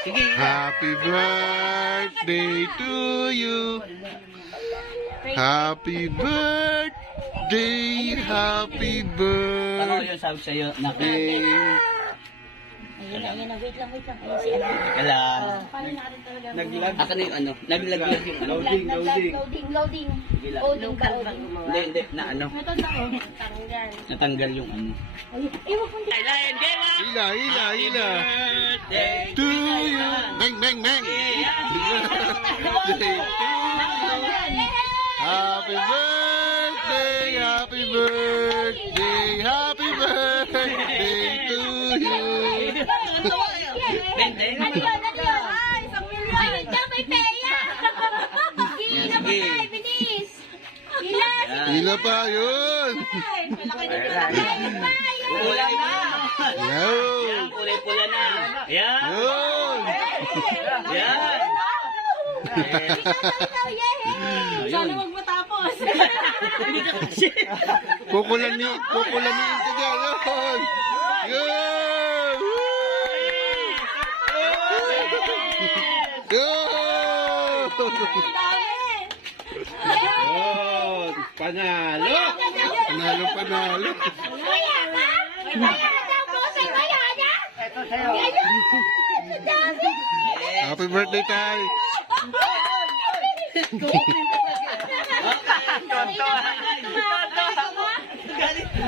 Sige. Happy birthday to you. Happy birthday, happy Ano yung sabi sa'yo? birthday. Ayun na, wait lang. Ayun si ano. Kala. Paano natin talaga? Naglag. Aka na yung ano? Naglag yung ano? Loading ka. Hindi. Na ano? Ito sa o. Tanggal. Natanggal yung ano. Ay, wag mong Hila. To you. Neng. Birthday to you. Happy birthday, happy birthday, happy birthday to you. Ano yun? Ay, 1 million. Ay, dyan may peya. Hila pa tayo, bilis. Hila. Hila pa yun. Malaki na yun. Kulay na. Yan. Kulay-pula na. Yan. Yun. Yan. Sana wag matapos. Hindi ka kasi. Kukulaniin ka dyan. Yun. Yun. Yun. Panalo. Panalo. Kaya ka? Kaya ka daw po sa kaya niya? Ngayon! Ang dami! Happy birthday, Tay. Tonto!